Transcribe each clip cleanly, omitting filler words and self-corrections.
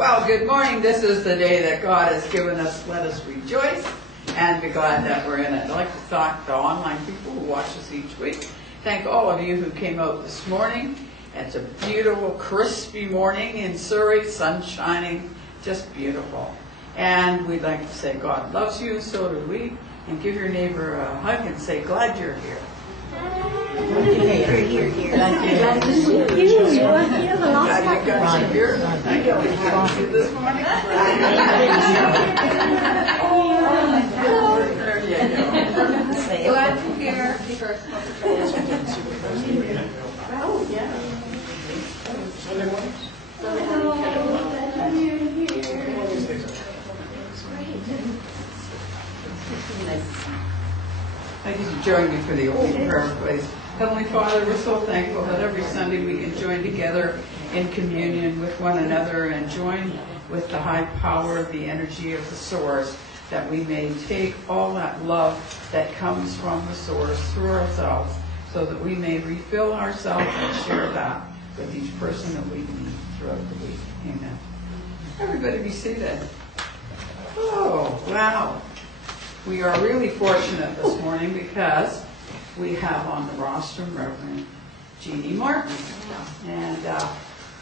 Well, good morning. This is the day that God has given us. Let us rejoice and be glad that we're in it. I'd like to thank the online people who watch us each week. Thank all of you who came out this morning. It's a beautiful, crispy morning in Surrey, sun shining, just beautiful. And we'd like to say God loves you, so do we. And give your neighbor a hug and say, glad you're here. Glad to see you. You have a lot of Glad you here. Thank you for you this morning. Glad to hear. Oh, yeah. I just join you for the opening prayer, please. Heavenly Father, we're so thankful that every Sunday we can join together in communion with one another and join with the high power, the energy of the source, that we may take all that love that comes from the source through ourselves, so that we may refill ourselves and share that with each person that we meet throughout the week. Amen. Everybody be seated. Oh, wow. We are really fortunate this morning because we have on the roster Reverend Jeannie Martin. And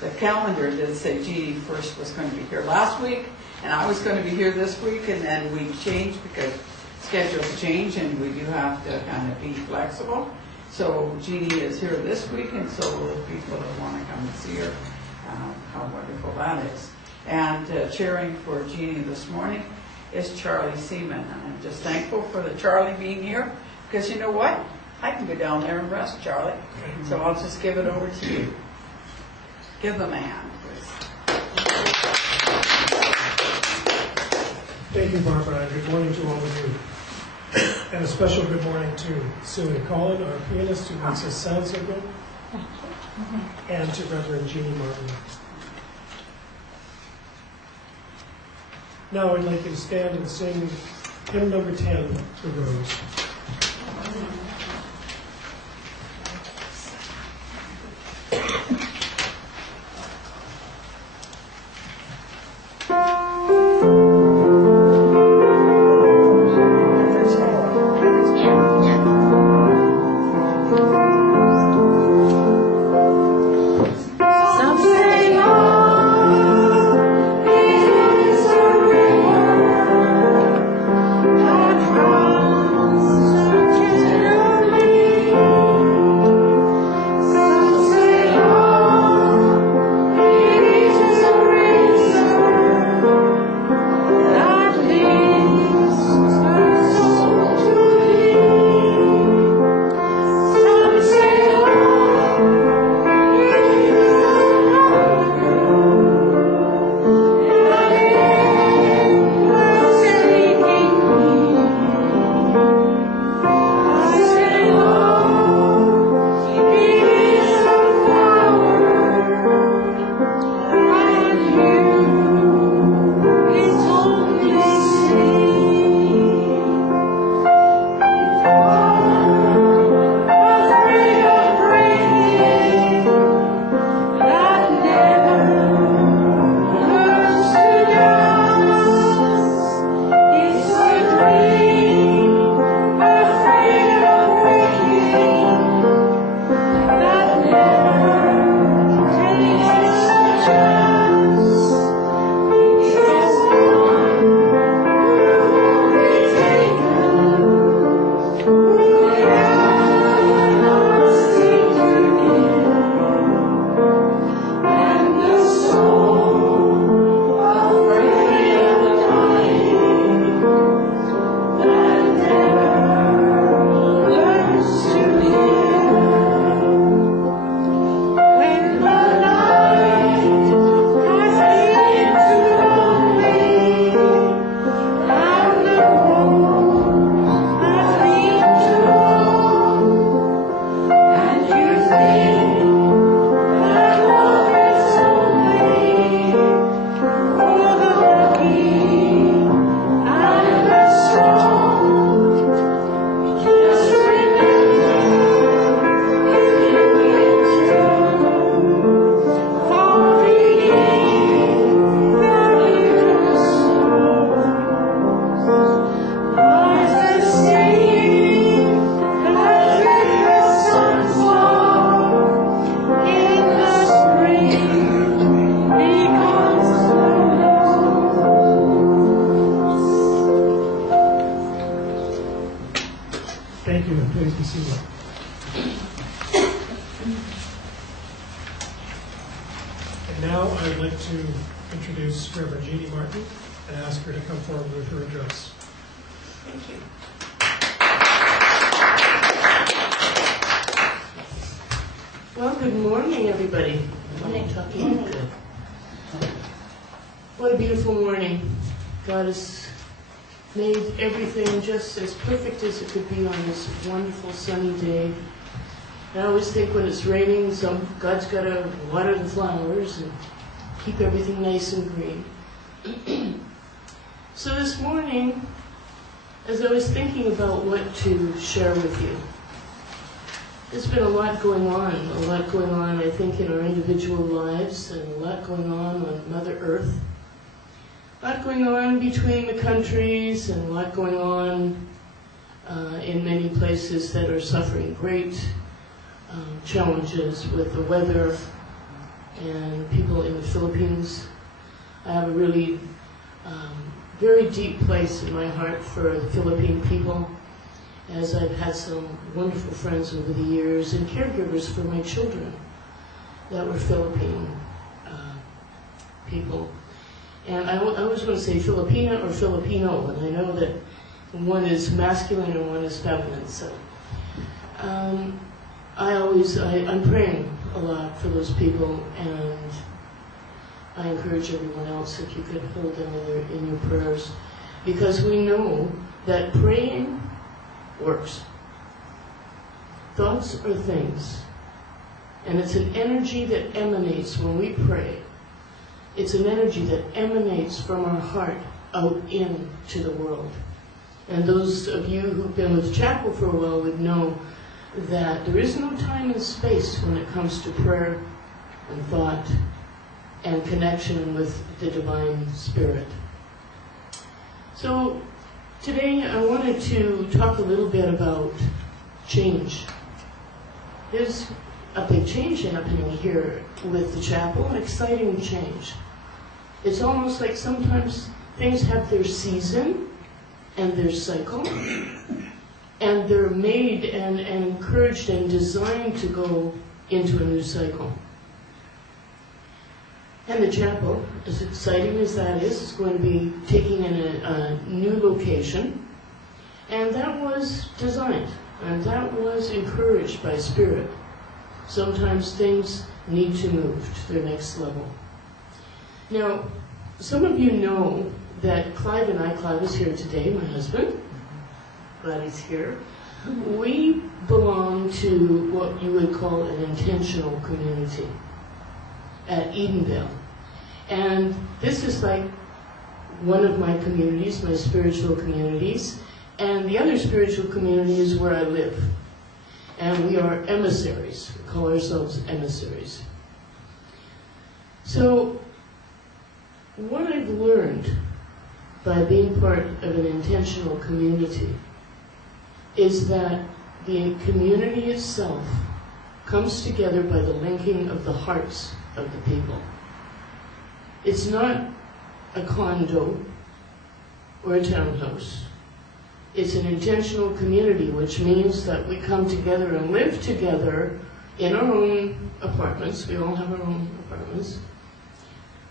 the calendar did say Jeannie first was going to be here last week, and I was going to be here this week, and then we changed because schedules change and we do have to kind of be flexible. So Jeannie is here this week, and so will people that want to come and see her, how wonderful that is. And cheering for Jeannie this morning is Charlie Seaman. And I'm just thankful for the Charlie being here, because you know what? I can go down there and rest, Charlie. So I'll just give it over to you. Give them a hand, please. Thank you, Barbara, and good morning to all of you. And a special good morning to Sue and Colin, our pianist, who makes us sound so good, and to Reverend Jeannie Martin. Now I'd like you to stand and sing hymn number 10, The Rose. Rose. introduce Reverend Jeannie Martin and ask her to come forward with her address. Thank you. Well, good morning, everybody. Morning, talking. Good. What a beautiful morning. God has made everything just as perfect as it could be on this wonderful sunny day. I always think when it's raining, God's got to water the flowers and keep everything nice and green. So this morning, as I was thinking about what to share with you, there's been a lot going on, I think, in our individual lives, and a lot going on Mother Earth. A lot going on between the countries, and a lot going on in many places that are suffering great challenges with the weather, and people in the Philippines. I have a really very deep place in my heart for the Philippine people, as I've had some wonderful friends over the years and caregivers for my children that were Philippine people. And I was going to say Filipina or Filipino, and I know that one is masculine and one is feminine. So I'm praying a lot for those people, and I encourage everyone else, if you could hold them in your prayers, because we know that praying works. Thoughts are things, and it's an energy that emanates when we pray. It's an energy that emanates from our heart out into the world. And those of you who've been with Chapel for a while would know that there is no time and space when it comes to prayer and thought and connection with the Divine Spirit. So today I wanted to talk a little bit about change. There's a big change happening here with the chapel, an exciting change. It's almost like sometimes things have their season and their cycle, and they're made and encouraged and designed to go into a new cycle. And the chapel, as exciting as that is going to be taking in a new location. And that was designed, and that was encouraged by Spirit. Sometimes things need to move to their next level. Now, some of you know that Clive and I, Clive is here today, my husband, glad he's here. We belong to what you would call an intentional community at Edenvale. And this is like one of my communities, my spiritual communities, and the other spiritual community is where I live. And we are emissaries. We call ourselves emissaries. So, what I've learned by being part of an intentional community is that the community itself comes together by the linking of the hearts of the people. It's not a condo or a townhouse. It's an intentional community, which means that we come together and live together in our own apartments. We all have our own apartments.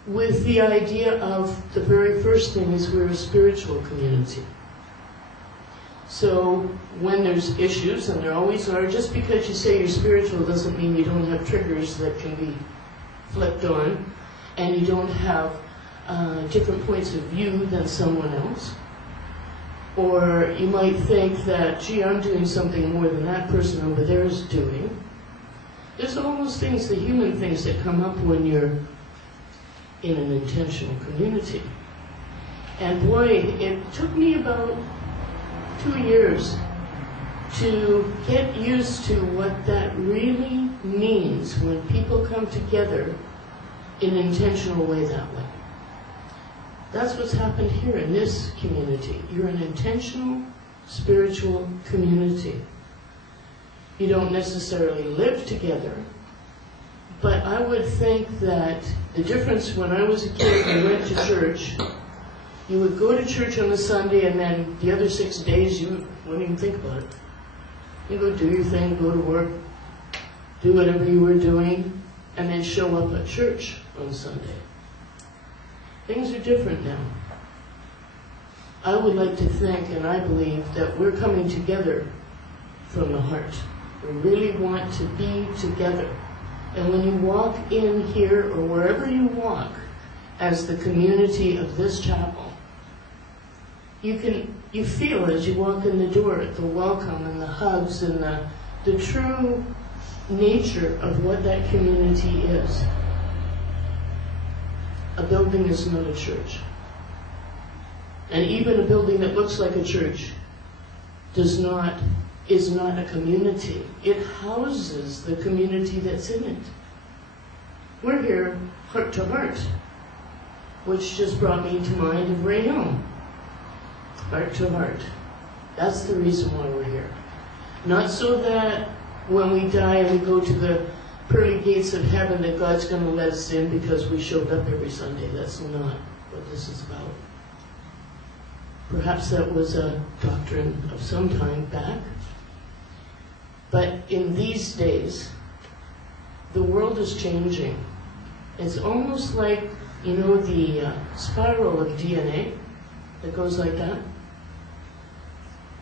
With the idea of the very first thing is we're a spiritual community. So when there's issues, and there always are, just because you say you're spiritual doesn't mean you don't have triggers that can be flipped on, and you don't have different points of view than someone else. Or you might think that, gee, I'm doing something more than that person over there is doing. There's all those things, the human things that come up when you're in an intentional community. And boy, it took me about 2 years to get used to what that really means when people come together in an intentional way that way. That's what's happened here in this community. You're an intentional spiritual community. You don't necessarily live together, but I would think that the difference when I was a kid and went to church, you would go to church on a Sunday and then the other 6 days you wouldn't even think about it. You go do your thing, go to work, do whatever you were doing, and then show up at church on Sunday. Things are different now. I would like to think, and I believe, that we're coming together from the heart. We really want to be together. And when you walk in here, or wherever you walk, as the community of this chapel, you feel as you walk in the door, the welcome and the hugs and the true nature of what that community is. A building is not a church. And even a building that looks like a church is not a community. It houses the community that's in it. We're here heart to heart, which just brought me to mind of Ray Hill. Heart to heart. That's the reason why we're here. Not so that when we die and we go to the pearly gates of heaven that God's going to let us in because we showed up every Sunday. That's not what this is about. Perhaps that was a doctrine of some time back. But in these days, the world is changing. It's almost like, the spiral of DNA that goes like that.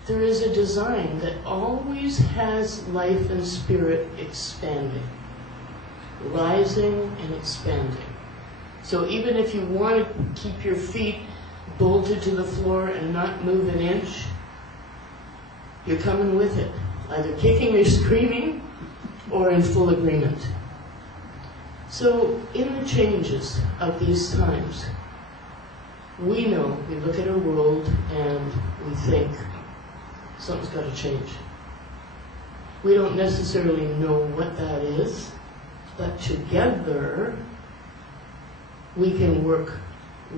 There is a design that always has life and spirit expanding, rising and expanding. So even if you want to keep your feet bolted to the floor and not move an inch, you're coming with it, either kicking or screaming or in full agreement. So in the changes of these times, we know, we look at our world and we think, something's got to change. We don't necessarily know what that is, but together we can work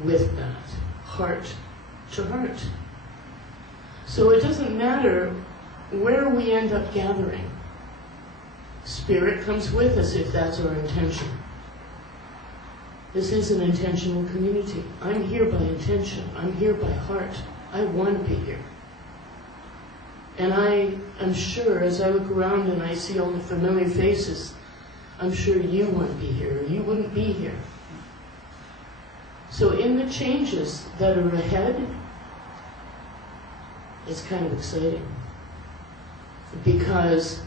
with that, heart to heart. So it doesn't matter where we end up gathering. Spirit comes with us if that's our intention. This is an intentional community. I'm here by intention. I'm here by heart. I want to be here. And I am sure, as I look around and I see all the familiar faces, I'm sure you want to be here, or you wouldn't be here. So in the changes that are ahead, it's kind of exciting. Because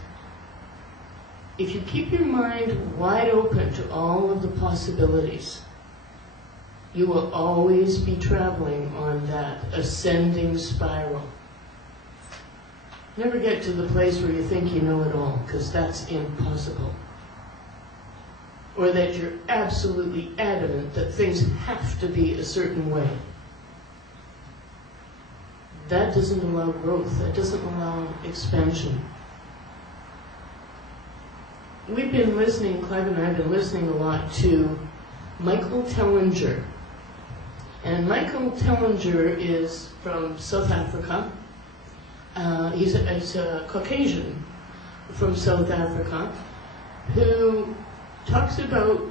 if you keep your mind wide open to all of the possibilities, you will always be traveling on that ascending spiral. Never get to the place where you think you know it all, because that's impossible. Or that you're absolutely adamant that things have to be a certain way. That doesn't allow growth. That doesn't allow expansion. We've been listening, Clive and I have been listening a lot to Michael Tellinger. And Michael Tellinger is from South Africa. He's a Caucasian from South Africa who talks about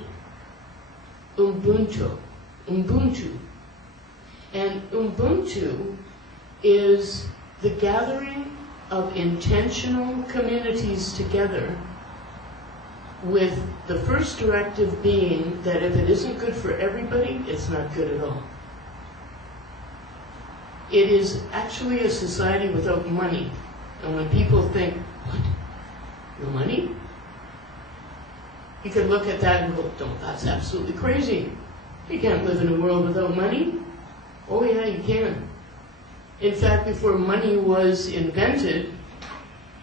Ubuntu. And Ubuntu is the gathering of intentional communities together, with the first directive being that if it isn't good for everybody, it's not good at all. It is actually a society without money. And when people think, what? No money? You could look at that and go, no, that's absolutely crazy. You can't live in a world without money. Oh yeah, you can. In fact, before money was invented,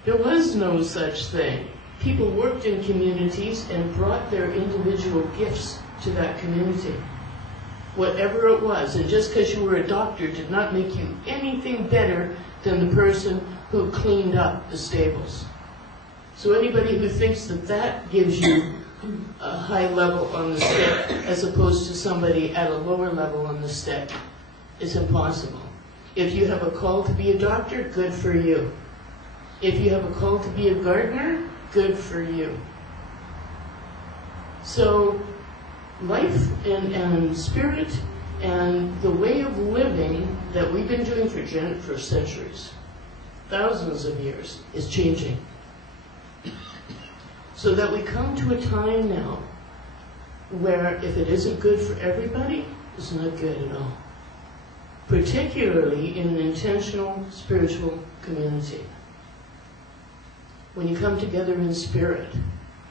there was no such thing. People worked in communities and brought their individual gifts to that community. Whatever it was. And just because you were a doctor did not make you anything better than the person who cleaned up the stables. So anybody who thinks that that gives you a high level on the stick as opposed to somebody at a lower level on the stick is impossible. If you have a call to be a doctor, good for you. If you have a call to be a gardener, good for you. So life and spirit and the way of living that we've been doing for centuries, thousands of years, is changing. So that we come to a time now where if it isn't good for everybody, is not good at all. Particularly in an intentional spiritual community. When you come together in spirit,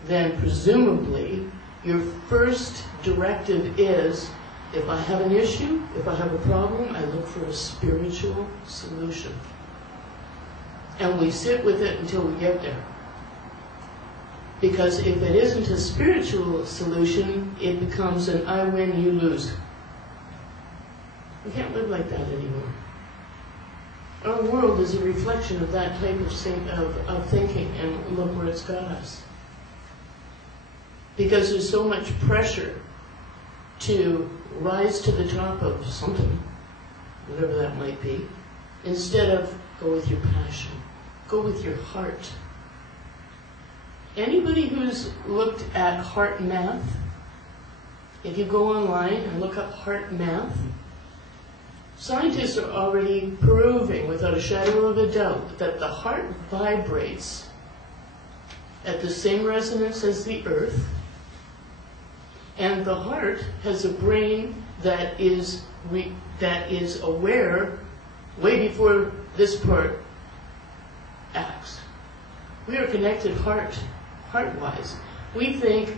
then presumably your first directive is, if I have an issue, if I have a problem, I look for a spiritual solution. And we sit with it until we get there. Because if it isn't a spiritual solution, it becomes an I win, you lose. We can't live like that anymore. Our world is a reflection of that type of thinking, and look where it's got us. Because there's so much pressure to rise to the top of something, whatever that might be, instead of go with your passion, go with your heart. Anybody who's looked at heart math, if you go online and look up heart math, scientists are already proving without a shadow of a doubt that the heart vibrates at the same resonance as the earth, and the heart has a brain that is aware way before this part acts. We are connected heart-wise. We think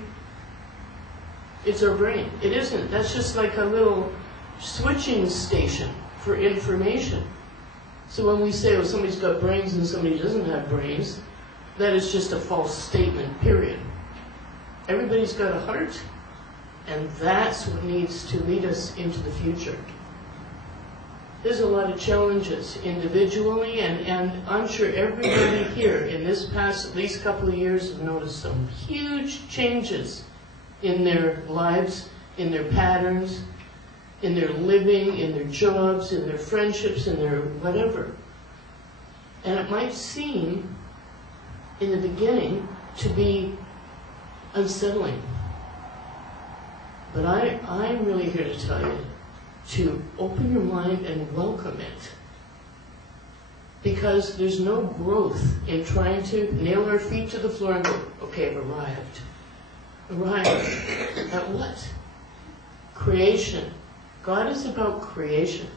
it's our brain. It isn't. That's just like a little switching station for information. So when we say, oh, somebody's got brains and somebody doesn't have brains, that is just a false statement, period. Everybody's got a heart, and that's what needs to lead us into the future. There's a lot of challenges individually, and I'm sure everybody here in this past at least couple of years have noticed some huge changes in their lives, in their patterns, in their living, in their jobs, in their friendships, in their whatever. And it might seem, in the beginning, to be unsettling. But I'm really here to tell you to open your mind and welcome it. Because there's no growth in trying to nail our feet to the floor and go, okay, I've arrived. Arrived. At what? Creation. God is about creation.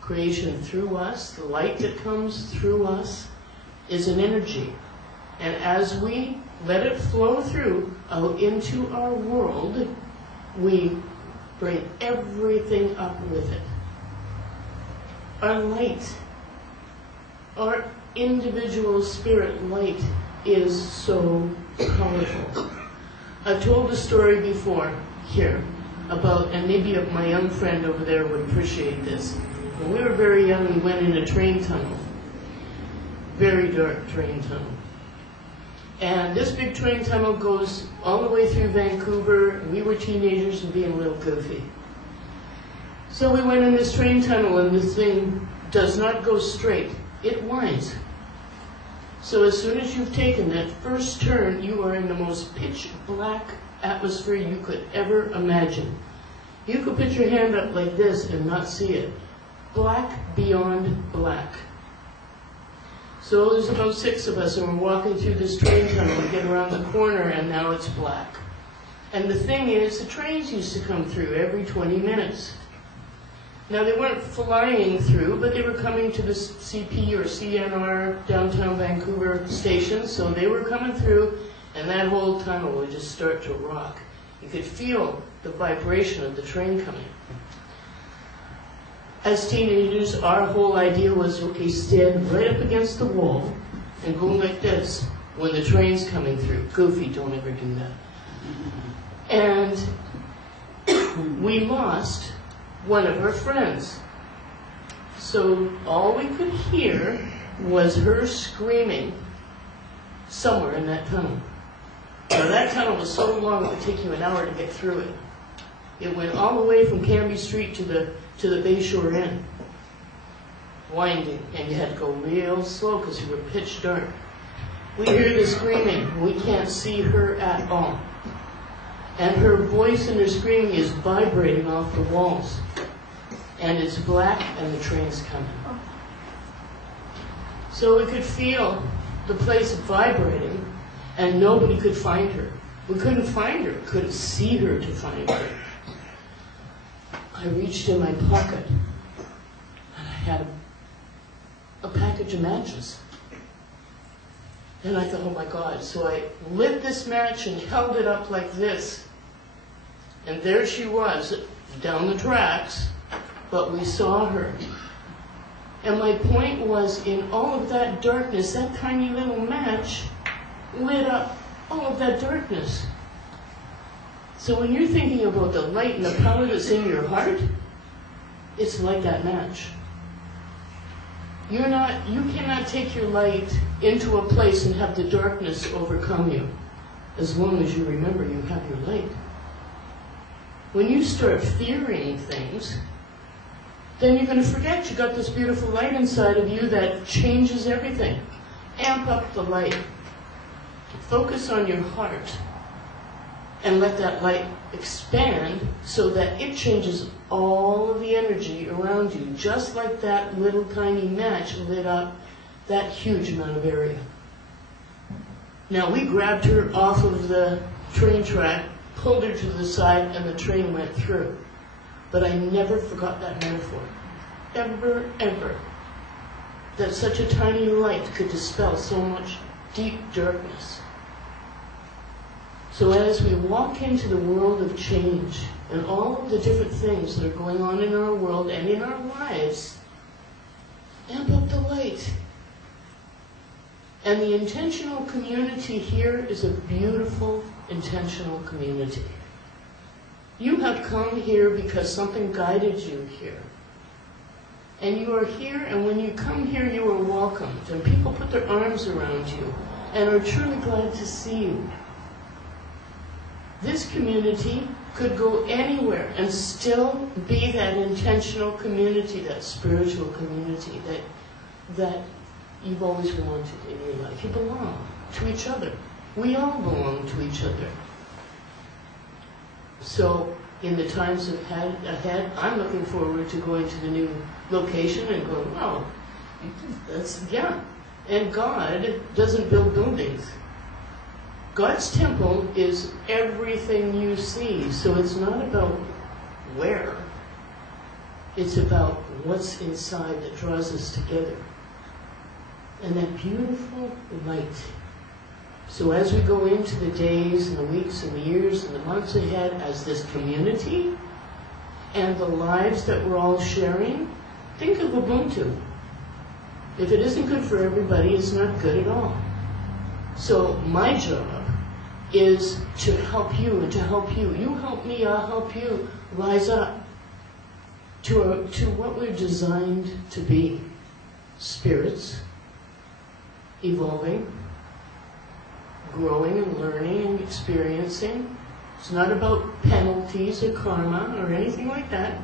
Creation through us, the light that comes through us, is an energy. And as we let it flow through out into our world, we bring everything up with it. Our light, our individual spirit light is so powerful. I've told a story before here about, and maybe my young friend over there would appreciate this. When we were very young, we went in a train tunnel. Very dark train tunnel. And this big train tunnel goes all the way through Vancouver, and we were teenagers and being a little goofy. So we went in this train tunnel, and this thing does not go straight. It winds. So as soon as you've taken that first turn, you are in the most pitch black atmosphere you could ever imagine. You could put your hand up like this and not see it. Black beyond black. So there's about 6 of us, and we're walking through this train tunnel. We get around the corner, and now it's black. And the thing is, the trains used to come through every 20 minutes. Now, they weren't flying through, but they were coming to the CP or CNR downtown Vancouver station, so they were coming through, and that whole tunnel would just start to rock. You could feel the vibration of the train coming. As teenagers, our whole idea was, okay, stand right up against the wall and go like this when the train's coming through. Goofy, don't ever do that. And we lost one of our friends. So all we could hear was her screaming somewhere in that tunnel. Now that tunnel was so long it would take you an hour to get through it. It went all the way from Cambie Street to the Bayshore Inn, winding, and you had to go real slow because you were pitch dark. We hear the screaming. We can't see her at all. And her voice and her screaming is vibrating off the walls. And it's black and the train's coming. So we could feel the place vibrating and nobody could find her. We couldn't find her, couldn't see her to find her. I reached in my pocket and I had a package of matches. And I thought, oh my God. So I lit this match and held it up like this. And there she was, down the tracks, but we saw her. And my point was, in all of that darkness, that tiny little match lit up all of that darkness. So when you're thinking about the light and the power that's in your heart, it's like that match. You cannot take your light into a place and have the darkness overcome you, as long as you remember you have your light. When you start fearing things, then you're going to forget you got this beautiful light inside of you that changes everything. Amp up the light. Focus on your heart and let that light expand so that it changes all of the energy around you, just like that little tiny match lit up that huge amount of area. Now, we grabbed her off of the train track, pulled her to the side, and the train went through. But I never forgot that metaphor. Ever, ever. That such a tiny light could dispel so much deep darkness. So as we walk into the world of change and all of the different things that are going on in our world and in our lives, amp up the light. And the intentional community here is a beautiful, intentional community. You have come here because something guided you here. And you are here, and when you come here, you are welcomed. And people put their arms around you and are truly glad to see you. This community could go anywhere and still be that intentional community, that spiritual community that you've always wanted in your life. You belong to each other. We all belong to each other. So in the times ahead, I'm looking forward to going to the new location and going, wow, yeah. And God doesn't build buildings. God's temple is everything you see. So it's not about where. It's about what's inside that draws us together. And that beautiful light. So as we go into the days and the weeks and the years and the months ahead as this community and the lives that we're all sharing, think of Ubuntu. If it isn't good for everybody, it's not good at all. So my job is to help you and to help you. You help me, I'll help you rise up to what we're designed to be. Spirits, evolving, growing and learning and experiencing. It's not about penalties or karma or anything like that.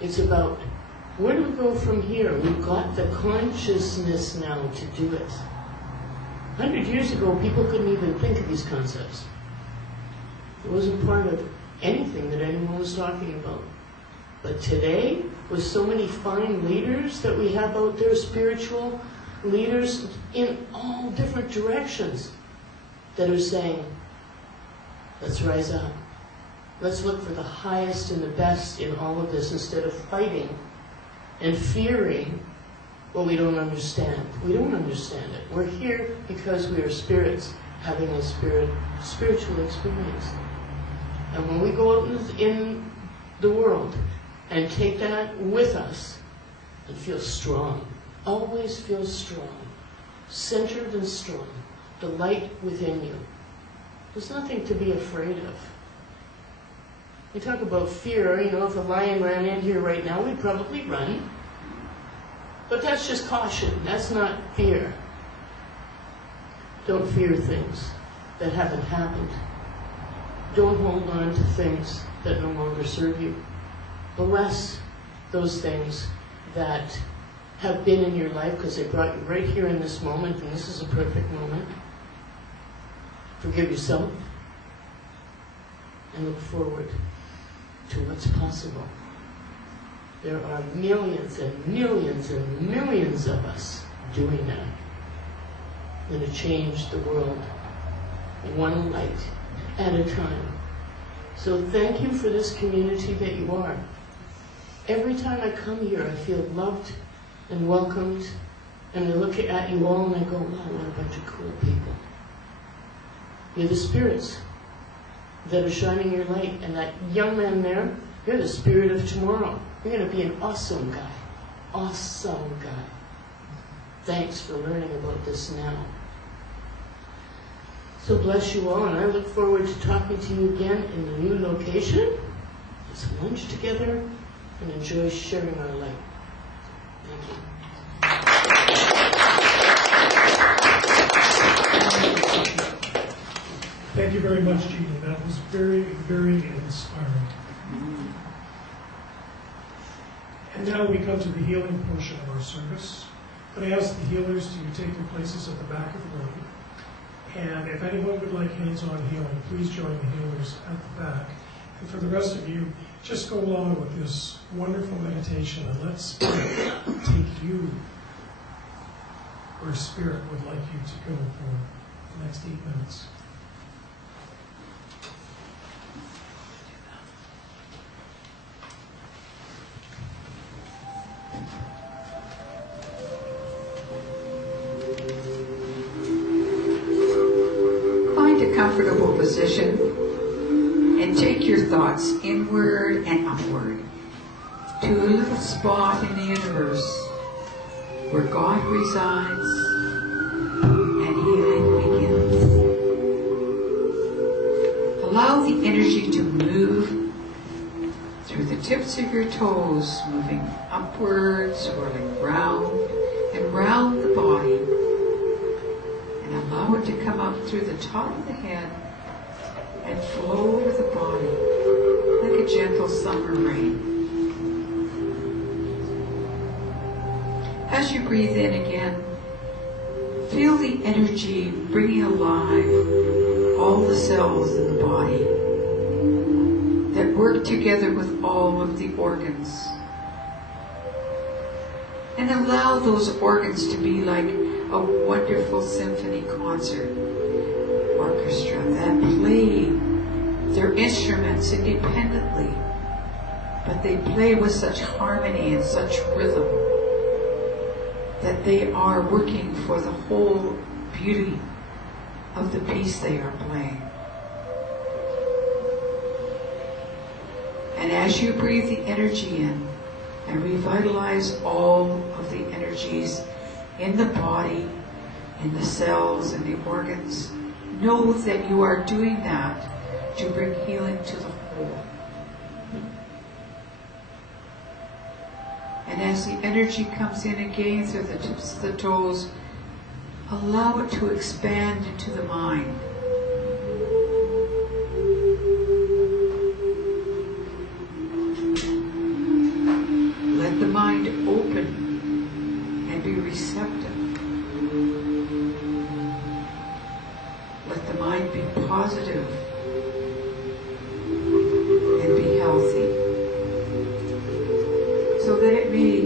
It's about where do we go from here? We've got the consciousness now to do it. 100 years ago, people couldn't even think of these concepts. It wasn't part of anything that anyone was talking about. But today, with so many fine leaders that we have out there, spiritual leaders in all different directions that are saying, let's rise up. Let's look for the highest and the best in all of this instead of fighting and fearing what we don't understand. We don't understand it. We're here because we are spirits having a spiritual experience. And when we go out in the world and take that with us and feel strong, always feel strong, centered and strong, the light within you. There's nothing to be afraid of. We talk about fear, if a lion ran in here right now, we'd probably run. But that's just caution, that's not fear. Don't fear things that haven't happened. Don't hold on to things that no longer serve you. Bless those things that have been in your life because they brought you right here in this moment, and this is a perfect moment. Forgive yourself and look forward to what's possible. There are millions and millions and millions of us doing that. Going to change the world one light at a time. So thank you for this community that you are. Every time I come here, I feel loved and welcomed, and I look at you all and I go, wow, what a bunch of cool people. You're the spirits that are shining your light, and that young man there, you're the spirit of tomorrow. You're going to be an awesome guy. Awesome guy. Thanks for learning about this now. So bless you all, and I look forward to talking to you again in the new location. Have some lunch together and enjoy sharing our light. Thank you. Thank you very much, Jeannie. That was very, very inspiring. And now we come to the healing portion of our service. Could I ask the healers to take their places at the back of the room? And if anyone would like hands-on healing, please join the healers at the back. And for the rest of you, just go along with this wonderful meditation and let Spirit take you where Spirit would like you to go for the next 8 minutes. Find a comfortable position and take your thoughts inward and upward to a little spot in the universe where God resides and healing begins. Allow the energy to move through the tips of your toes, moving upwards, swirling round and round the body. And allow it to come up through the top of the head and flow over the body like a gentle summer rain. As you breathe in again, feel the energy bringing alive all the cells in the body that work together with all of the organs. And allow those organs to be like a wonderful symphony concert orchestra that play their instruments independently, but they play with such harmony and such rhythm that they are working for the whole beauty of the piece they are playing. And as you breathe the energy in and revitalize all of the energies in the body, in the cells, and the organs, know that you are doing that to bring healing to the whole. And as the energy comes in again through the tips of the toes, allow it to expand into the mind. Let the mind open and be receptive. Let the mind be positive and be healthy, so that it may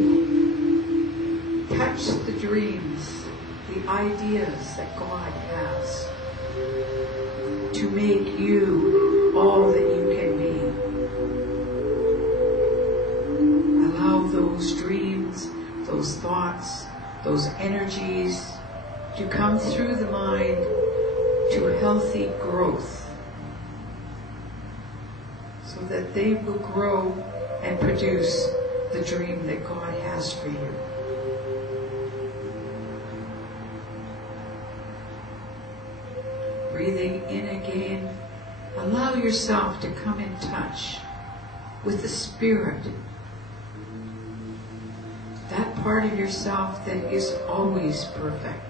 touch the dreams, the ideas that God has to make you all that you can be. Allow those dreams, those thoughts, those energies to come through the mind to healthy growth, so that they will grow and produce the dream that God has for you. Breathing in again, allow yourself to come in touch with the Spirit, that part of yourself that is always perfect.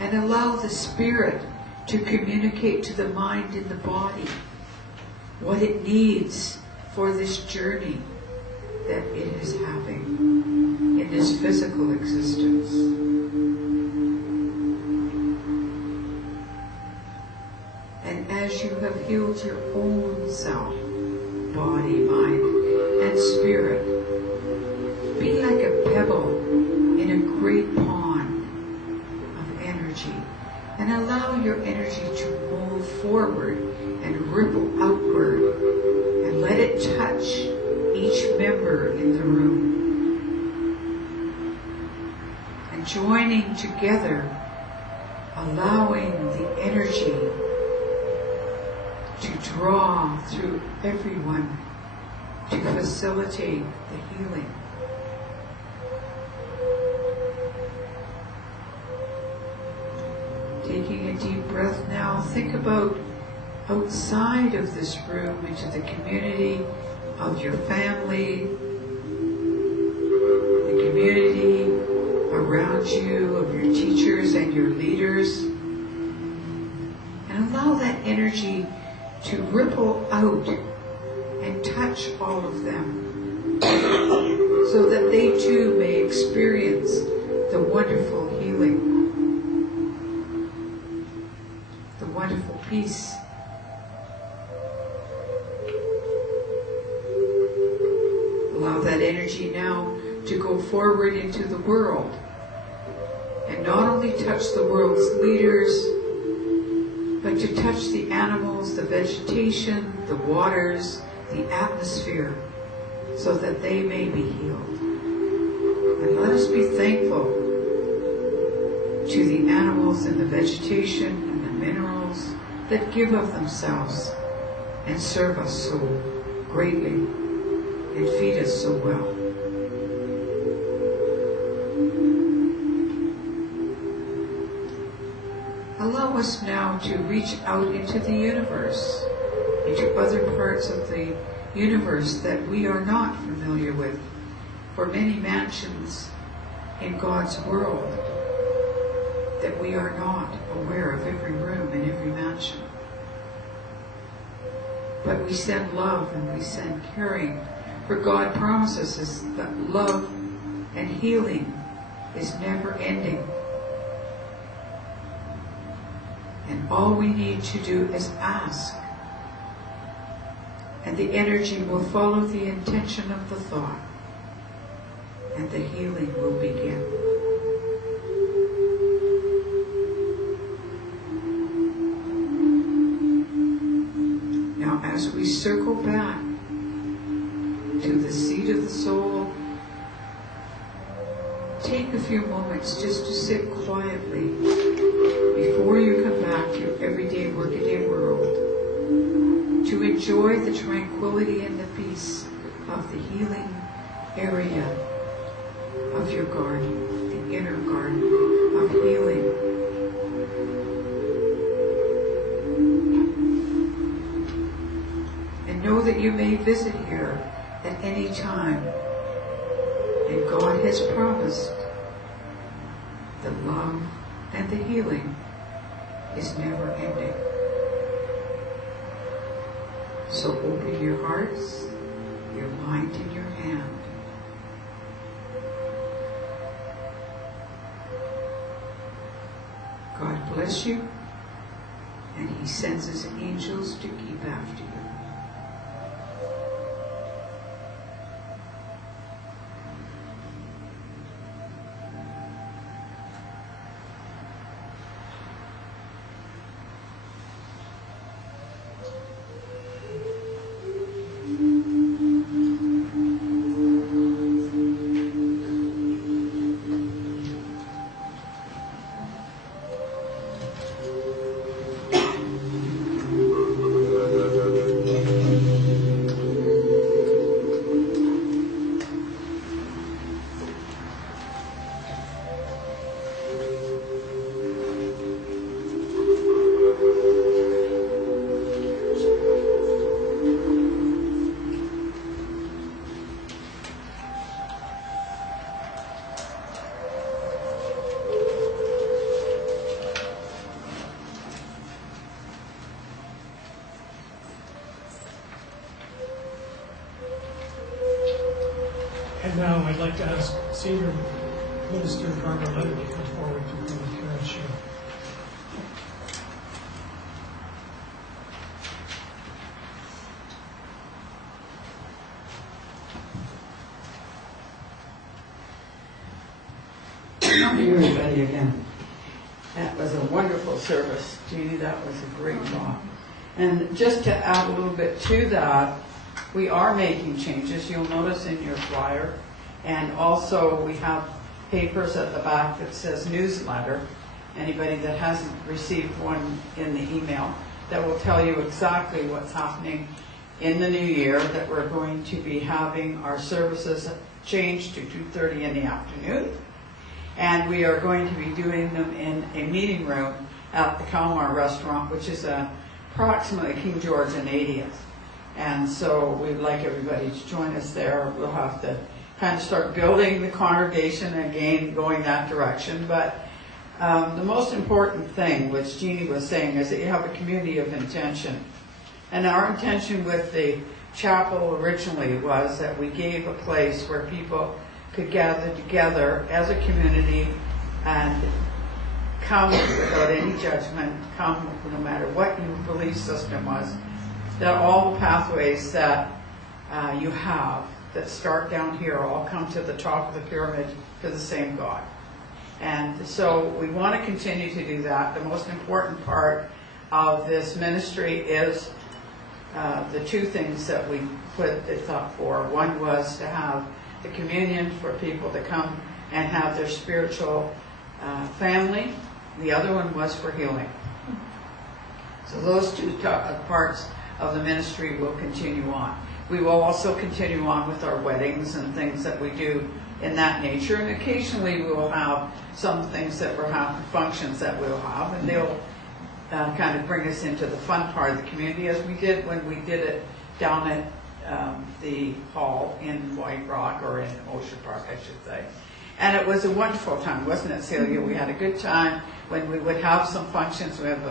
And allow the Spirit to communicate to the mind and the body what it needs for this journey that it is having in this physical existence. And as you have healed your own self, body, mind, and spirit, be like a pebble in a great pond of energy And allow your energy to move forward and ripple outward, and let it touch each member in the room. And joining together, allowing the energy to draw through everyone to facilitate the healing. Taking a deep breath now, think about outside of this room into the community of your family, the community around you, of your teachers and your leaders, and allow that energy to ripple out and touch all of them so that they too may experience the wonderful healing, the wonderful peace. Allow that energy now to go forward into the world and not only touch the world's leaders, but to touch the animals, the vegetation, the waters, the atmosphere, so that they may be healed. And let us be thankful to the animals and the vegetation and the minerals that give of themselves and serve us so greatly and feed us so well. Allow us now to reach out into the universe, into other parts of the universe that we are not familiar with, for many mansions in God's world that we are not aware of every room in every mansion. But we send love and we send caring, for God promises us that love and healing is never ending. And all we need to do is ask. And the energy will follow the intention of the thought. And the healing will begin. Now as we circle back to the seat of the soul, take a few moments just to sit quietly before you come back to your everyday workaday world, to enjoy the tranquility and the peace of the healing area of your garden, the inner garden of healing. And know that you may visit here at any time, and God has promised the love and the healing is never ending. So open your hearts, your mind and your hand. God bless you, and He sends His angels to keep after you. And now I'd like to ask Senior Minister Barbara Leonard to come forward to come and encourage you. Hi everybody again. That was a wonderful service, Jeannie. That was a great job. And just to add a little bit to that, we are making changes. You'll notice in your flyer. And also we have papers at the back that says newsletter. Anybody that hasn't received one in the email, that will tell you exactly what's happening in the new year, that we're going to be having our services changed to 2:30 in the afternoon. And we are going to be doing them in a meeting room at the Kalmar restaurant, which is approximately King George and 80th. And so we'd like everybody to join us there. We'll have to kind of start building the congregation again, going that direction. But the most important thing, which Jeannie was saying, is that you have a community of intention. And our intention with the chapel originally was that we gave a place where people could gather together as a community and come without any judgment, come no matter what your belief system was, that all the pathways that you have that start down here all come to the top of the pyramid to the same God. And so we want to continue to do that. The most important part of this ministry is the two things that we put this up for. One was to have the communion for people to come and have their spiritual family. The other one was for healing. So those two parts of the ministry will continue on. We will also continue on with our weddings and things that we do in that nature. And occasionally we will have some things that we're having, functions that we'll have, and they'll kind of bring us into the fun part of the community, as we did when we did it down at the hall in White Rock, or in Ocean Park, I should say. And it was a wonderful time, wasn't it, Celia? We had a good time when we would have some functions. We have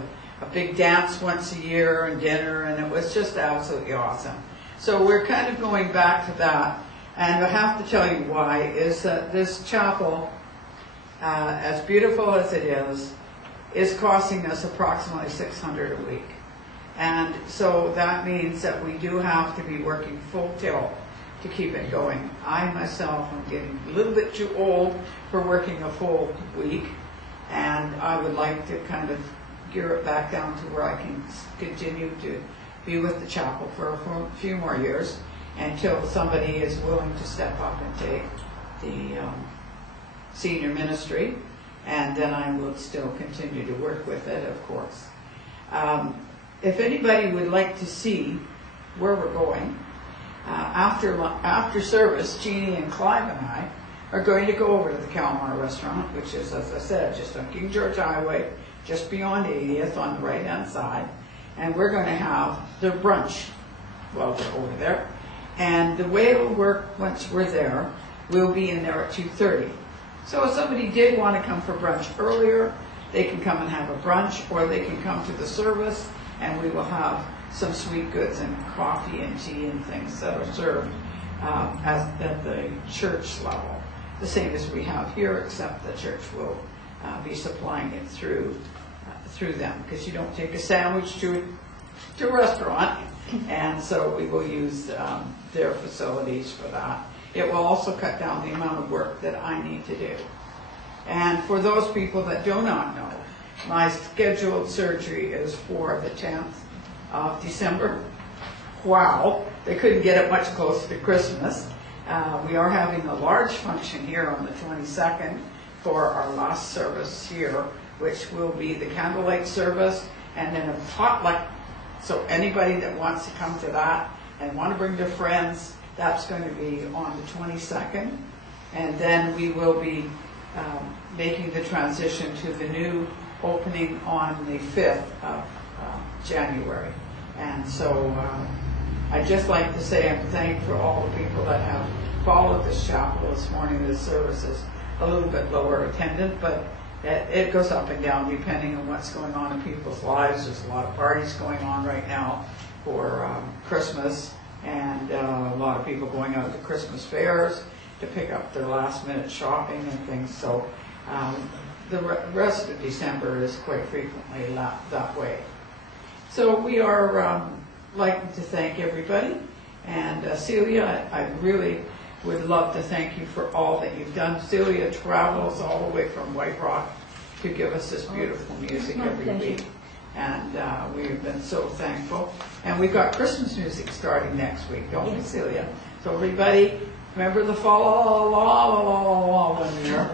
a big dance once a year and dinner, and it was just absolutely awesome. So we're kind of going back to that. And I have to tell you why, is that this chapel, as beautiful as it is costing us approximately $600 a week. And so that means that we do have to be working full tilt to keep it going. I myself am getting a little bit too old for working a full week, and I would like to kind of gear it back down to where I can continue to be with the chapel for a few more years until somebody is willing to step up and take the senior ministry, and then I will still continue to work with it, of course. If anybody would like to see where we're going, after service, Jeannie and Clive and I are going to go over to the Kalmar restaurant, which is, as I said, just on King George Highway, just beyond 80th on the right-hand side. And we're going to have the brunch while we're over there. And the way it will work once we're there, we'll be in there at 2:30. So if somebody did want to come for brunch earlier, they can come and have a brunch, or they can come to the service, and we will have some sweet goods and coffee and tea and things that are served at the church level. The same as we have here, except the church will be supplying it through them, because you don't take a sandwich to a restaurant, and so we will use their facilities for that. It will also cut down the amount of work that I need to do. And for those people that do not know, my scheduled surgery is for the 10th of December. Wow, they couldn't get it much closer to Christmas. We are having a large function here on the 22nd for our last service here, which will be the candlelight service and then a potluck. So anybody that wants to come to that and want to bring their friends, that's going to be on the 22nd. And then we will be making the transition to the new opening on the 5th of January. And so I'd just like to say I'm thankful for all the people that have followed this chapel this morning. The service is a little bit lower attendant, but it goes up and down depending on what's going on in people's lives. There's a lot of parties going on right now for Christmas, and a lot of people going out to Christmas fairs to pick up their last minute shopping and things. So the rest of December is quite frequently that way. So we are liking to thank everybody. And Celia, I really would love to thank you for all that you've done. Celia travels all the way from White Rock to give us this beautiful music every week. And we've been so thankful. And we've got Christmas music starting next week, don't we, Celia? So everybody, remember the fa la la la la la one year?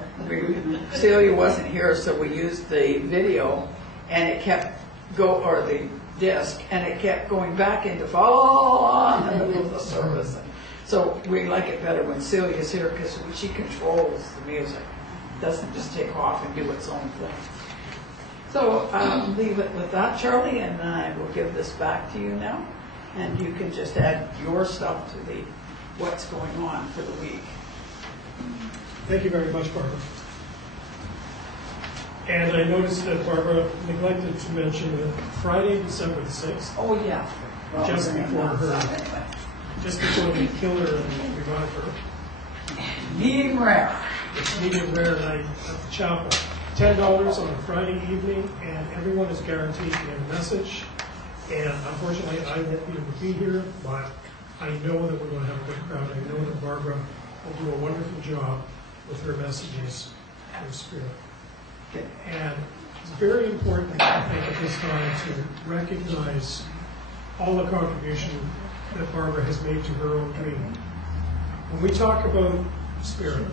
Celia wasn't here, so we used the video, and it kept or the disc, and it kept going back into fa la la la in the middle of the service. So we like it better when Celia's here because she controls the music. It doesn't just take off and do its own thing. So I'll leave it with that, Charlie, and I will give this back to you now. And you can just add your stuff to the what's going on for the week. Thank you very much, Barbara. And I noticed that Barbara neglected to mention that Friday, December the 6th, Oh, yeah. Well, Just we're gonna before announce her. that anyway. just before we kill her and revive her, Medium rare. it's medium rare night at the chapel. $10 on a Friday evening, and everyone is guaranteed to get a message. And unfortunately, I won't be able to be here, but I know that we're going to have a good crowd. I know that Barbara will do a wonderful job with her messages in the Spirit. And it's very important, I think, at this time to recognize all the contribution that Barbara has made to her own dream. When we talk about Spirit,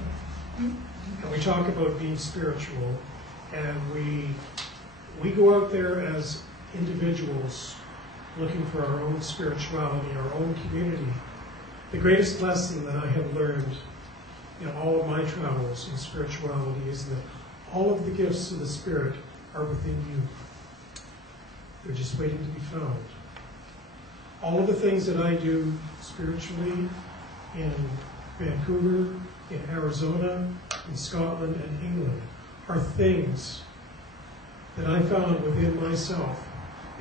and we talk about being spiritual, and we go out there as individuals looking for our own spirituality, our own community. The greatest lesson that I have learned in all of my travels in spirituality is that all of the gifts of the Spirit are within you. They're just waiting to be found. All of the things that I do spiritually in Vancouver, in Arizona, in Scotland, and England are things that I found within myself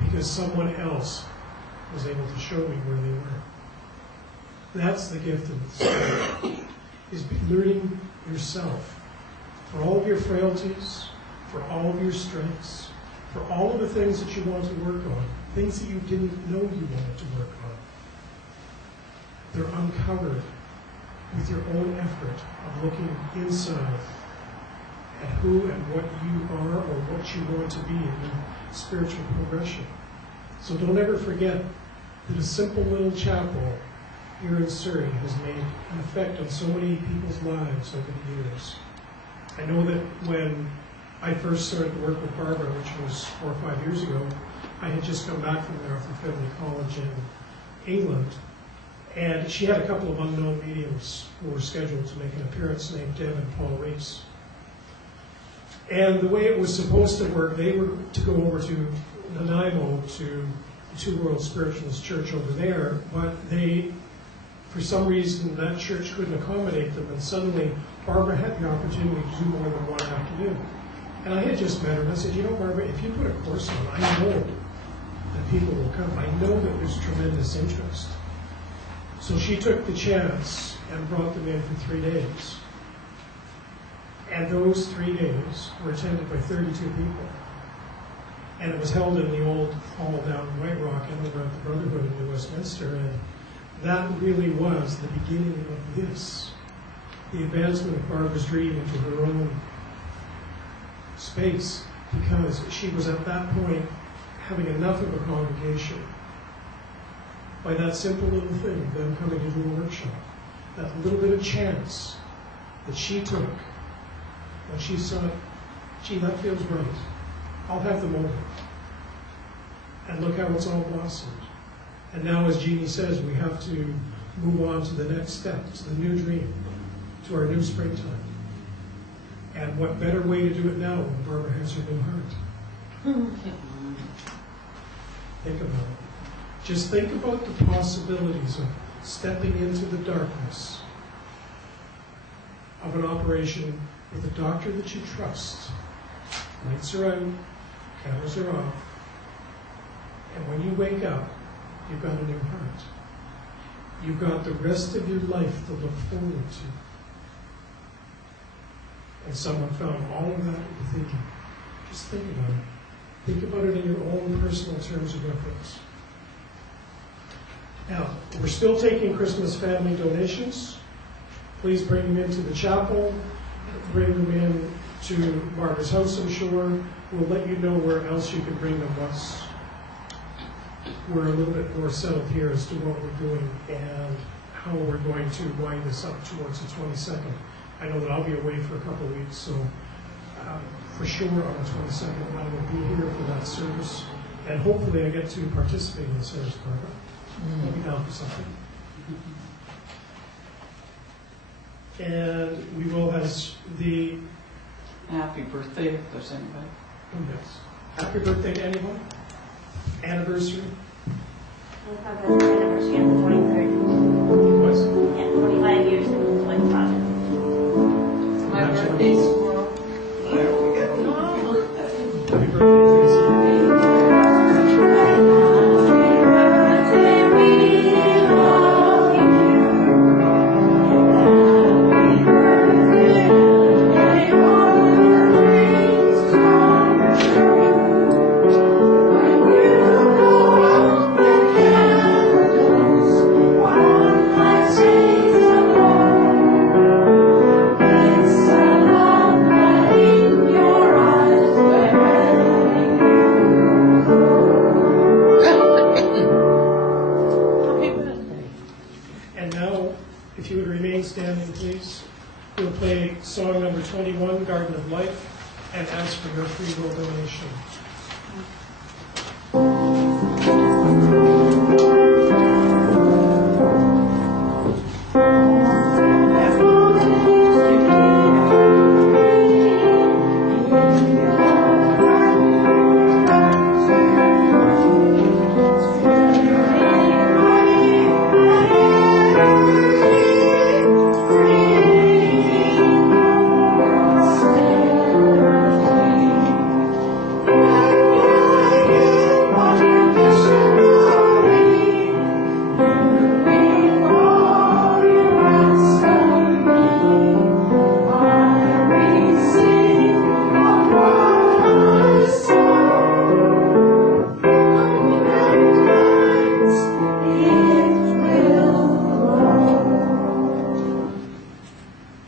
because someone else was able to show me where they were. That's the gift of the Spirit, is learning yourself for all of your frailties, for all of your strengths, for all of the things that you want to work on, things that you didn't know you wanted to work on. They're uncovered with your own effort of looking inside at who and what you are or what you want to be in your spiritual progression. So don't ever forget that a simple little chapel here in Surrey has made an effect on so many people's lives over the years. I know that when I first started to work with Barbara, which was 4 or 5 years ago, I had just come back from there from Family College in England, and she had a couple of unknown mediums who were scheduled to make an appearance named Deb and Paul Reese. And the way it was supposed to work, they were to go over to Nanaimo to the Two World Spiritualist Church over there, but they, for some reason, that church couldn't accommodate them, and suddenly Barbara had the opportunity to do more than one afternoon. And I had just met her, and I said, you know, Barbara, if you put a course on, I know that people will come. I know that there's tremendous interest. So she took the chance and brought them in for 3 days. And those 3 days were attended by 32 people. And it was held in the old hall down in White Rock and over at the Brotherhood in New Westminster. And that really was the beginning of this. The advancement of Barbara's dream into her own space, because she was at that point having enough of a congregation by that simple little thing of them coming to do a workshop. That little bit of chance that she took when she saw, gee, that feels right. I'll have them over. And look how it's all blossomed. And now, as Jeannie says, we have to move on to the next step, to the new dream, to our new springtime. And what better way to do it now when Barbara has her new heart? Think about it. Just think about the possibilities of stepping into the darkness of an operation with a doctor that you trust. Lights are out, cameras are off, and when you wake up, you've got a new heart. You've got the rest of your life to look forward to. And someone found all of that within you. Just think about it. Think about it in your own personal terms of reference. Now, we're still taking Christmas family donations. Please bring them into the chapel. Bring them in to Barbara's house, I'm sure. We'll let you know where else you can bring them once we're a little bit more settled here as to what we're doing and how we're going to wind this up towards the 22nd. I know that I'll be away for a couple of weeks, so for sure on the 22nd I will be here for that service. And hopefully I get to participate in the service, Barbara. I'll be down for something. And we will have the... Happy birthday if there's anybody. Oh, yes. Happy birthday to anyone? Anniversary? We'll have an anniversary on the 23rd. What? Yeah, 25 years and 25. My birthday's tomorrow. Happy birthday, Tracy. And now, if you would remain standing, please, we'll play song number 21, Garden of Life, and ask for your free will donation.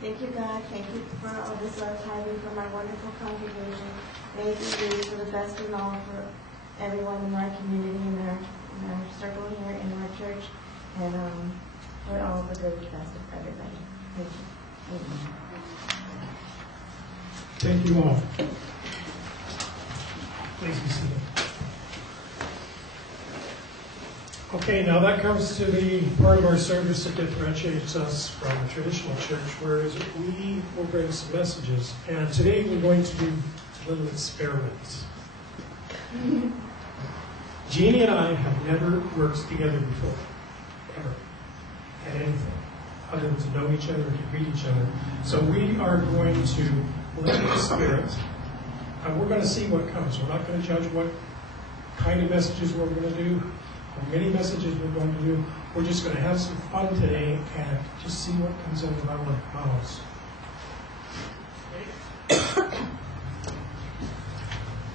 Thank you, God. Thank you for all this tithing from our wonderful congregation. May it be used for the best and all for everyone in our community, in our circle here, in our church, and for all the good and best of everybody. Thank you. Thank you all. Please be seated. Okay, now that comes to the part of our service that differentiates us from a traditional church, whereas we will bring some messages. And today we're going to do a little experiment. Jeannie and I have never worked together before, ever, at anything, other than to know each other and to greet each other. So we are going to let the Spirit, and we're going to see what comes. We're not going to judge what kind of messages we're going to do, or many messages we're going to do. We're just going to have some fun today and just see what comes out of our mouths.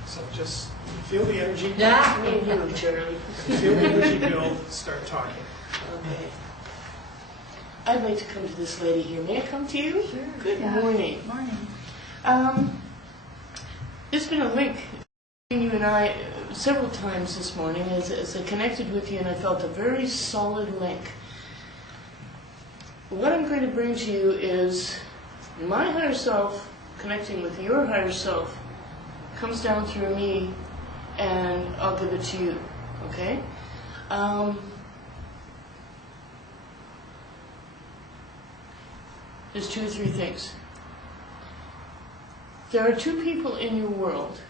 So just feel the energy. Yeah, me and you, Charlie. Feel the energy build. Start talking. Okay. I'd like to come to this lady here. May I come to you? Sure. Good morning. Morning. There's been a link between you and I several times this morning as I connected with you, and I felt a very solid link. What I'm going to bring to you is my higher self connecting with your higher self comes down through me, and I'll give it to you. Okay? There's 2 or 3 things. There are 2 people in your world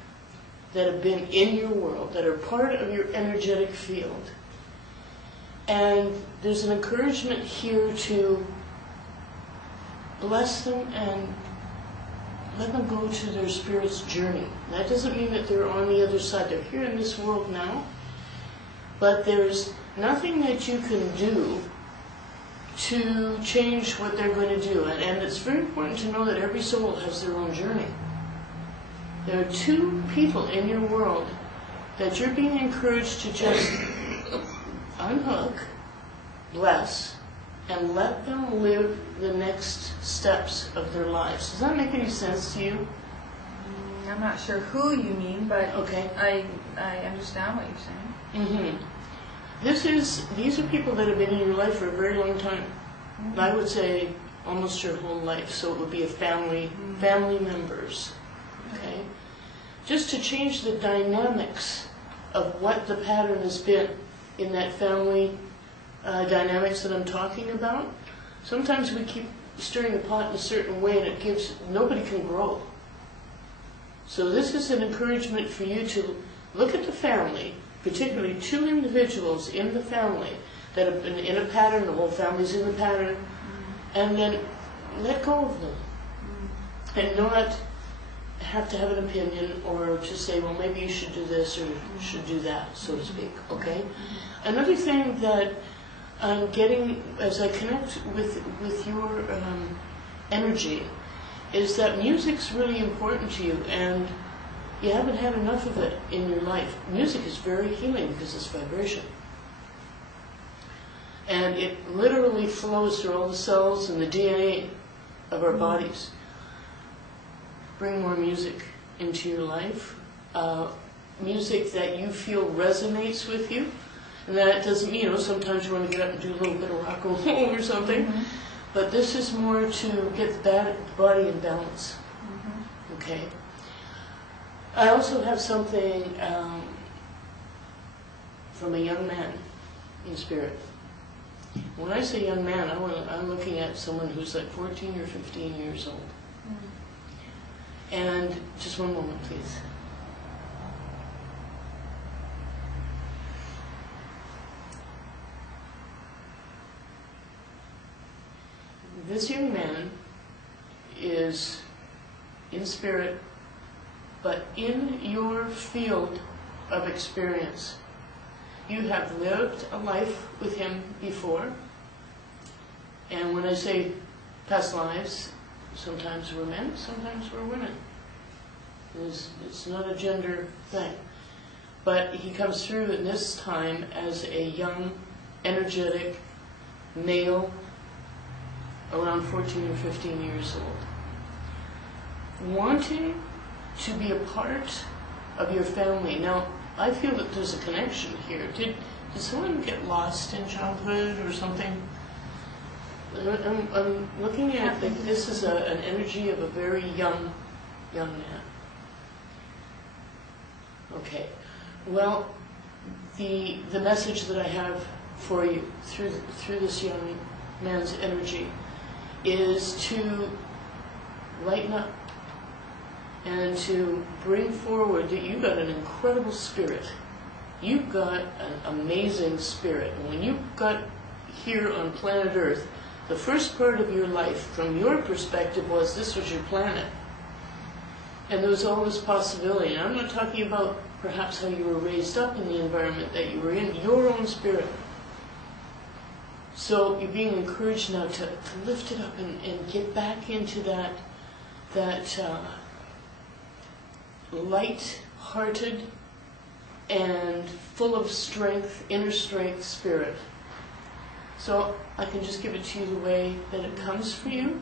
that have been in your world, that are part of your energetic field. And there's an encouragement here to bless them and let them go to their spirit's journey. That doesn't mean that they're on the other side. They're here in this world now, but there's nothing that you can do to change what they're going to do. And it's very important to know that every soul has their own journey. There are 2 people in your world that you're being encouraged to just unhook, bless, and let them live the next steps of their lives. Does that make any sense to you? I'm not sure who you mean, but Okay. I understand what you're saying. These are people that have been in your life for a very long time. I would say almost your whole life. So it would be a family members. Okay. Just to change the dynamics of what the pattern has been in that family dynamics that I'm talking about. Sometimes we keep stirring the pot in a certain way, and nobody can grow. So this is an encouragement for you to look at the family, particularly two individuals in the family that have been in a pattern, the whole family's in the pattern, and then let go of them. And not have to have an opinion or to say, well, maybe you should do this or you should do that, so to speak, okay? Another thing that I'm getting as I connect with your energy is that music's really important to you, and you haven't had enough of it in your life. Music is very healing because it's vibration. And it literally flows through all the cells and the DNA of our bodies. Bring more music into your life. Music that you feel resonates with you. And that doesn't mean, sometimes you want to get up and do a little bit of rock and roll or something. But this is more to get the body in balance. Okay. I also have something from a young man in spirit. When I say young man, I'm looking at someone who's like 14 or 15 years old. And just one moment, please. This young man is in spirit, but in your field of experience. You have lived a life with him before. And when I say past lives, sometimes we're men, sometimes we're women. It's not a gender thing. But he comes through in this time as a young, energetic male, around 14 or 15 years old, wanting to be a part of your family. Now, I feel that there's a connection here. Did someone get lost in childhood or something? I'm looking at like this is an energy of a very young man. Okay. Well, the message that I have for you through this young man's energy is to lighten up and to bring forward that you've got an incredible spirit. You've got an amazing spirit. And when you got here on planet Earth, the first part of your life, from your perspective, was this was your planet. And there was all this possibility. And I'm not talking about perhaps how you were raised up in the environment that you were in, your own spirit. So you're being encouraged now to lift it up and get back into that light-hearted and full of strength, inner strength spirit. So I can just give it to you the way that it comes for you,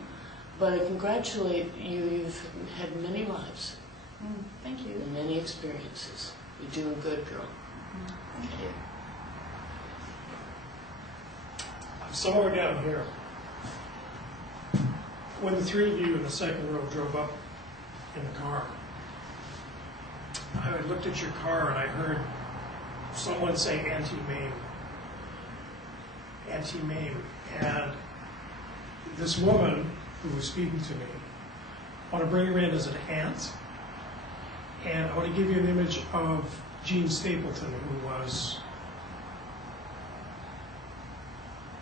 but I congratulate you. You've had many lives. Thank you. And many experiences. You're doing good, girl. Thank you. Somewhere down here, when the three of you in the second row drove up in the car, I looked at your car and I heard someone say anti-MAME. Anti-MAME. And this woman who was speaking to me, I want to bring her in as an aunt, and I want to give you an image of Jean Stapleton, who was...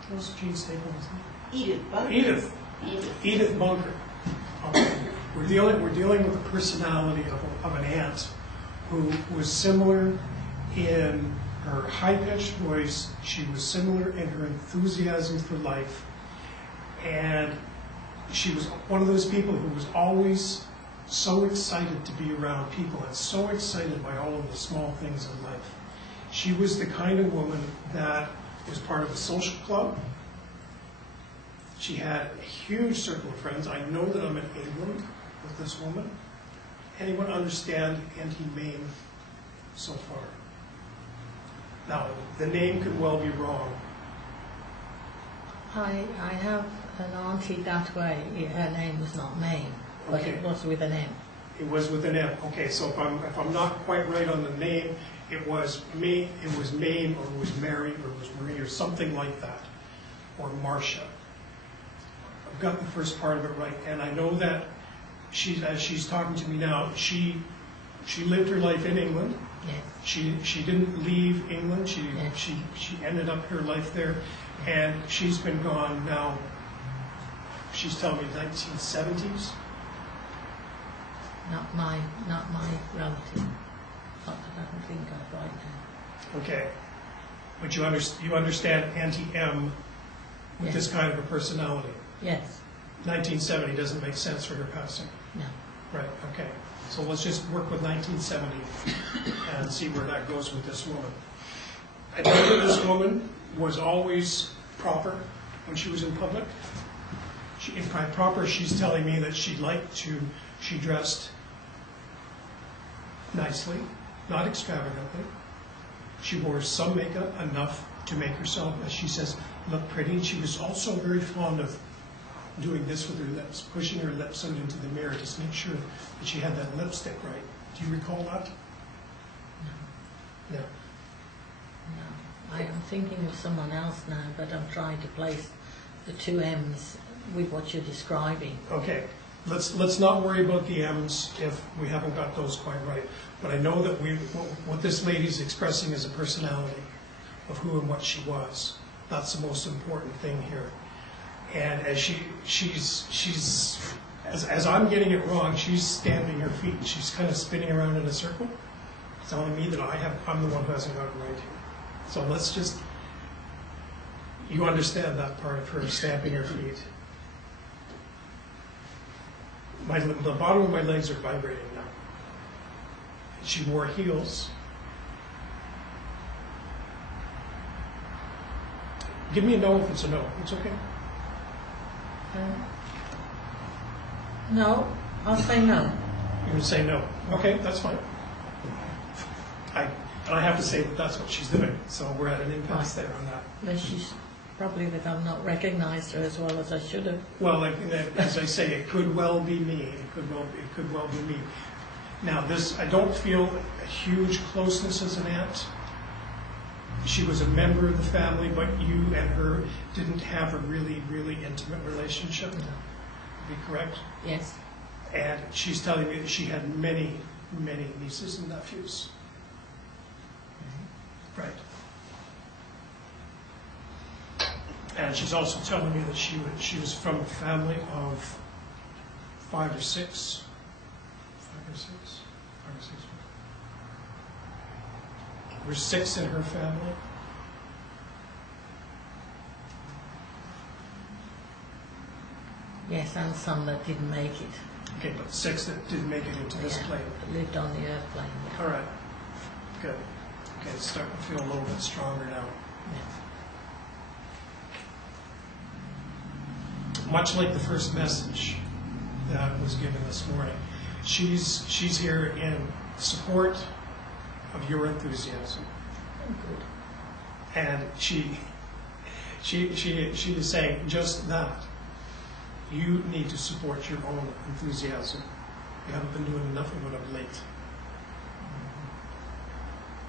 What was Jean Stapleton's name? Edith Bunker. We're dealing with the personality of an aunt who was similar in her high-pitched voice. She was similar in her enthusiasm for life, and she was one of those people who was always so excited to be around people and so excited by all of the small things in life. She was the kind of woman that was part of a social club. She had a huge circle of friends. I know that I'm in England with this woman, anyone understand anti-MAME so far? Now, the name could well be wrong. I have an auntie that way. Her name was not Maine, but Okay. it was with an M. It was with an M. Okay, so if I'm not quite right on the name, it was Mame, or it was Mary, or it was Marie, or something like that, or Marcia. I've got the first part of it right, and I know that as she's talking to me now, she lived her life in England. Yes. She didn't leave England. Yes. She ended up her life there, and she's been gone now. She's telling me 1970s. Not my relative. Not that I can think of right now. Okay, but you understand anti-M with this kind of a personality. Yes. 1970 doesn't make sense for her passing. No. Right. Okay. So let's just work with 1970 and see where that goes with this woman. I know that this woman was always proper when she was in public. By proper, she's telling me that she dressed nicely, not extravagantly. She wore some makeup, enough to make herself, as she says, look pretty. And she was also very fond of doing this with her lips, pushing her lips out into the mirror to make sure that she had that lipstick right. Do you recall that? No. No. I am thinking of someone else now, but I'm trying to place the two M's with what you're describing. Okay. Let's not worry about the M's if we haven't got those quite right. But I know that what this lady's expressing is a personality of who and what she was. That's the most important thing here. And as as I'm getting it wrong, she's stamping her feet and she's kind of spinning around in a circle, telling me that I'm the one who hasn't got it right here. So let's just, you understand that part of her stamping her feet. The bottom of my legs are vibrating now. She wore heels. Give me a no if it's a no. It's okay. No, I'll say no. You would say no. Okay, that's fine. I have to say that that's what she's doing. So we're at an impasse there on that. But she's probably that I've not recognised her as well as I should have. Well, as I say, it could well be me. It could well be me. Now, I don't feel a huge closeness as an aunt. She was a member of the family, but you and her didn't have a really, really intimate relationship. No. Be correct? Yes. And she's telling me that she had many, many nieces and nephews. Right. And she's also telling me that she was from a family of 5 or 6. 5 or 6? 5 or 6. There were 6 in her family. Yes, and some that didn't make it. Okay, but 6 that didn't make it into this plane. Lived on the earth plane. Yeah. All right. Good. Okay, it's starting to feel a little bit stronger now. Yeah. Much like the first message that was given this morning, she's here in support of your enthusiasm. Oh, good. And she is saying just that. You need to support your own enthusiasm. You haven't been doing enough of it of late,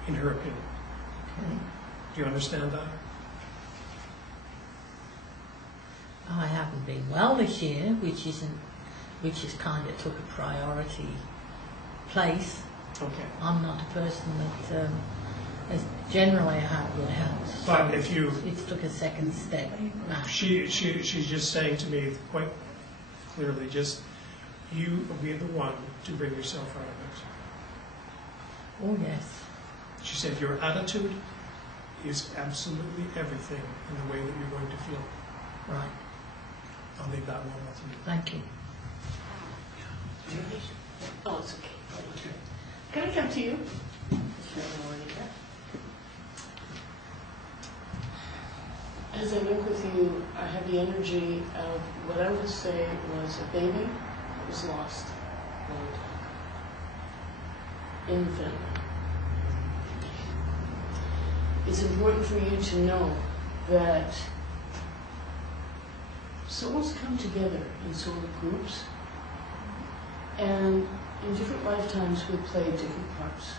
in her opinion. Okay. Do you understand that? I haven't been well this year, which is kind of took a priority place. Okay. I'm not a person that as generally I have good health. But if you, It took a second step now. she's just saying to me quite clearly, just you will be the one to bring yourself out of it. Oh yes. She said your attitude is absolutely everything in the way that you're going to feel. Right. I'll leave that one with you. Thank you. Oh, it's okay. Okay. Can I come to you? As I look with you, I have the energy of what I would say was a baby that was lost a long time. in the family. It's important for you to know that souls come together in soul groups, and in different lifetimes we play different parts.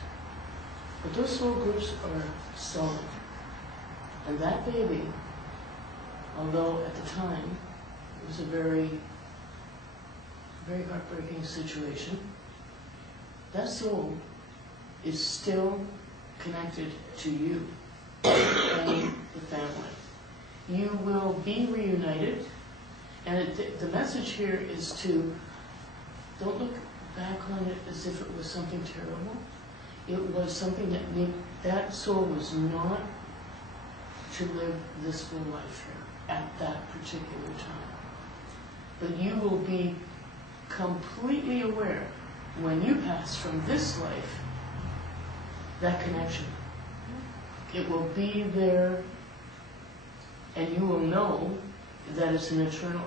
But those soul groups are solid. And that baby, although at the time it was a very, very heartbreaking situation, that soul is still connected to you and the family. You will be reunited, and the message here is to don't look back on it as if it was something terrible. It was something that soul was not to live this full life here at that particular time. But you will be completely aware when you pass from this life, that connection. It will be there, and you will know that it's an eternal